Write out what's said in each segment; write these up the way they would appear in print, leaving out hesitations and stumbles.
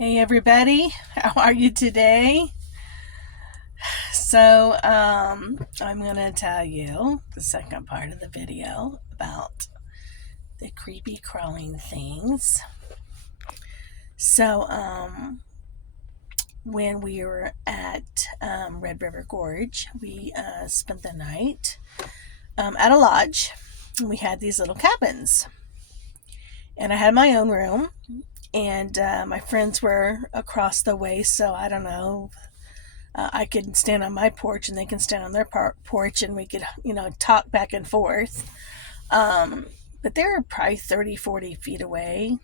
Hey everybody, how are you today? So, I'm gonna tell you the second part of the video about the creepy crawling things. So, when we were at Red River Gorge, we spent the night at a lodge. We had these little cabins, and I had my own room, and my friends were across the way, so I don't know. I could stand on my porch and they can stand on their porch and we could, talk back and forth. But they were probably 30, 40 feet away,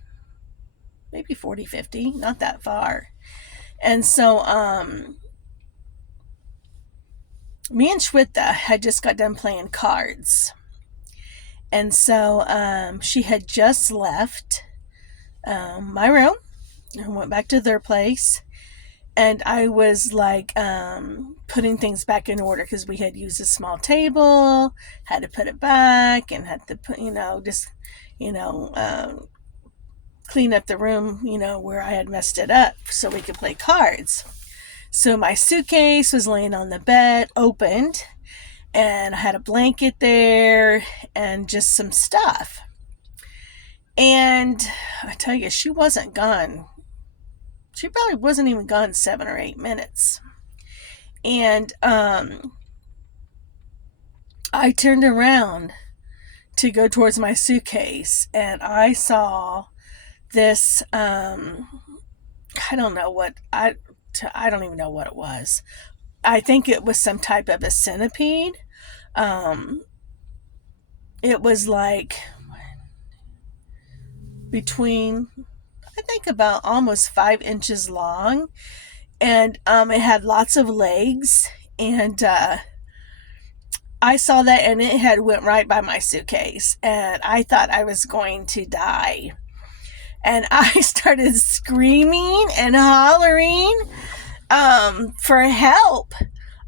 maybe 40, 50, not that far. And so me and Shweta had just got done playing cards. And so she had just left my room and went back to their place. And I was like putting things back in order because we had used a small table, had to put it back, and had to put, clean up the room, where I had messed it up so we could play cards. So my suitcase was laying on the bed, opened, and I had a blanket there and just some stuff. And I tell you, she wasn't gone. She probably wasn't even gone 7 or 8 minutes. And I turned around to go towards my suitcase, and I saw this, I don't even know what it was. I think it was some type of a centipede. It was like between, I think, about almost 5 inches long, and it had lots of legs, and I saw that, and it had went right by my suitcase, and I thought I was going to die, and I started screaming and hollering for help,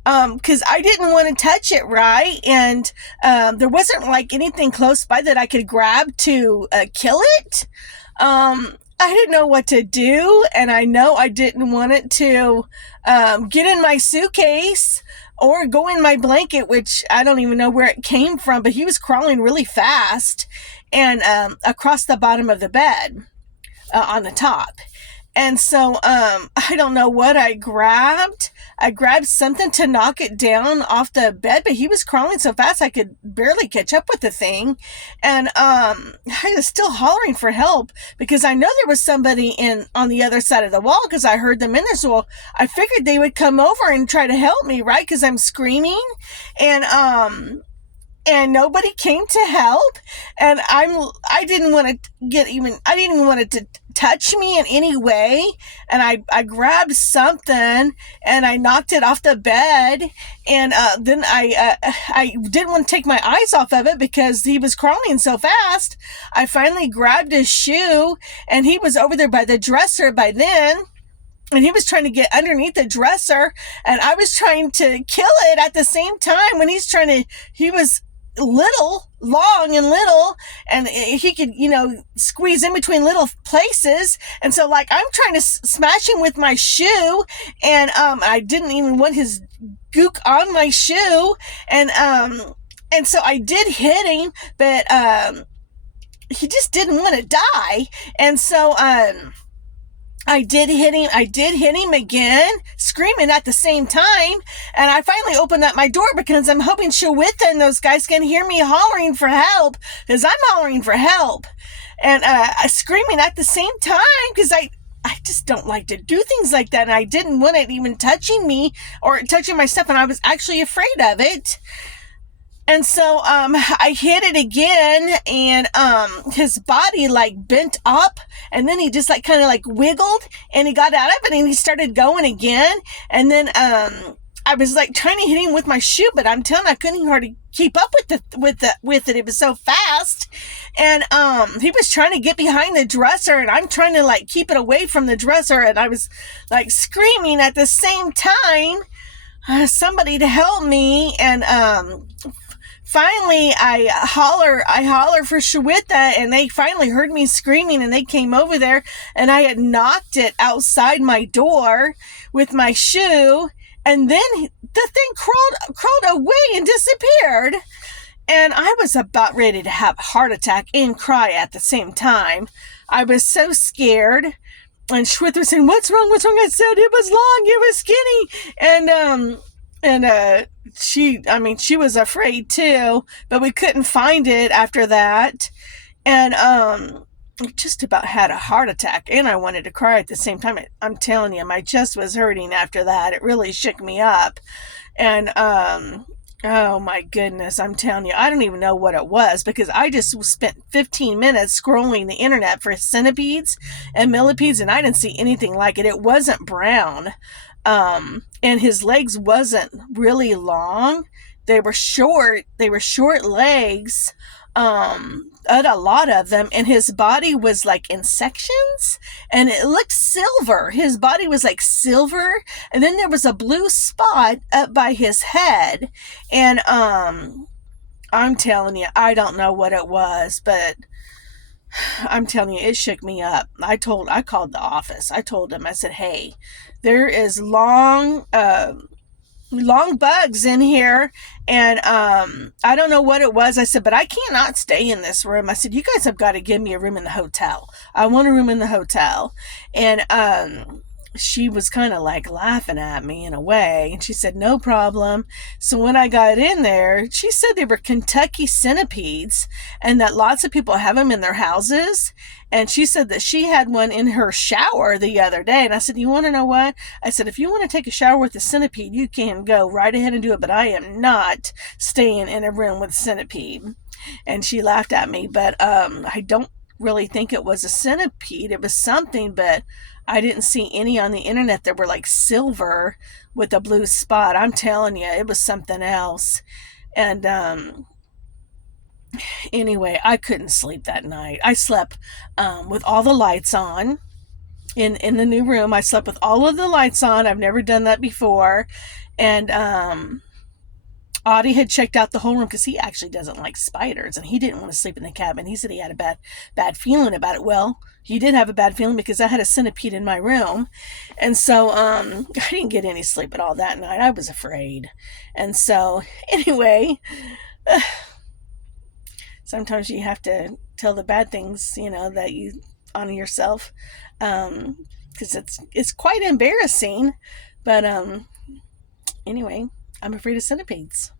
because I didn't want to touch it, right? And there wasn't like anything close by that I could grab to kill it. I didn't know what to do, and I know I didn't want it to get in my suitcase or go in my blanket, which I don't even know where it came from, but he was crawling really fast and across the bottom of the bed on the top. And so I don't know what I grabbed. I grabbed something to knock it down off the bed, but he was crawling so fast I could barely catch up with the thing. And I was still hollering for help because I know there was somebody on the other side of the wall because I heard them in there. So I figured they would come over and try to help me, right? Because I'm screaming. And nobody came to help. And I didn't want it to touch me in any way, and I grabbed something and I knocked it off the bed, and then I didn't want to take my eyes off of it because he was crawling so fast. I finally grabbed his shoe, and he was over there by the dresser by then, and he was trying to get underneath the dresser, and I was trying to kill it at the same time when he was long and little, and he could, squeeze in between little places. And so like I'm trying to smash him with my shoe, and I didn't even want his gook on my shoe, and so I did hit him, but he just didn't want to die. And so I did hit him again, screaming at the same time, and I finally opened up my door because I'm hoping Shawitha and those guys can hear me hollering for help, because I'm hollering for help, and screaming at the same time because I just don't like to do things like that, and I didn't want it even touching me or touching my stuff, and I was actually afraid of it. And so I hit it again, and his body like bent up, and then he just like kind of like wiggled, and he got out of it, and he started going again. And then I was like trying to hit him with my shoe, but I'm telling you, I couldn't hardly keep up with it. It was so fast, and he was trying to get behind the dresser, and I'm trying to like keep it away from the dresser, and I was like screaming at the same time, somebody to help me. And finally I holler for Shawita, and they finally heard me screaming, and they came over there, and I had knocked it outside my door with my shoe, and then the thing crawled away and disappeared. And I was about ready to have a heart attack and cry at the same time. I was so scared. And Shwith was saying, "What's wrong? What's wrong?" I said, "It was long, it was skinny." She was afraid too, but we couldn't find it after that. And I just about had a heart attack, and I wanted to cry at the same time. I'm telling you, my chest was hurting after that. It really shook me up. And oh my goodness, I'm telling you, I don't even know what it was, because I just spent 15 minutes scrolling the internet for centipedes and millipedes, and I didn't see anything like it. It wasn't brown. And his legs wasn't really long. They were short. They were short legs. A lot of them, and his body was like in sections, and it looked silver. His body was like silver, and then there was a blue spot up by his head. And I'm telling you, I don't know what it was, but I'm telling you, it shook me up. I called the office. I told them, I said, "Hey, there is long bugs in here, and I don't know what it was." I said, "But I cannot stay in this room." I said, "You guys have got to give me a room in the hotel. I want a room in the hotel." And she was kind of like laughing at me in a way, and she said, "No problem." So when I got in there, she said they were Kentucky centipedes, and that lots of people have them in their houses. And she said that she had one in her shower the other day. And I said, "You want to know what?" I said, "If you want to take a shower with a centipede, you can go right ahead and do it, but I am not staying in a room with a centipede." And she laughed at me, but I don't really think it was a centipede. It was something, but I didn't see any on the internet that were like silver with a blue spot. I'm telling you, it was something else. And anyway, I couldn't sleep that night. I slept with all the lights on in the new room. I slept with all of the lights on. I've never done that before. And Audie had checked out the whole room, because he actually doesn't like spiders, and he didn't want to sleep in the cabin. He said he had a bad feeling about it. Well, he did have a bad feeling, because I had a centipede in my room. And so I didn't get any sleep at all that night. I was afraid. And so anyway, sometimes you have to tell the bad things, that you on yourself, because it's quite embarrassing. But anyway, I'm afraid of centipedes.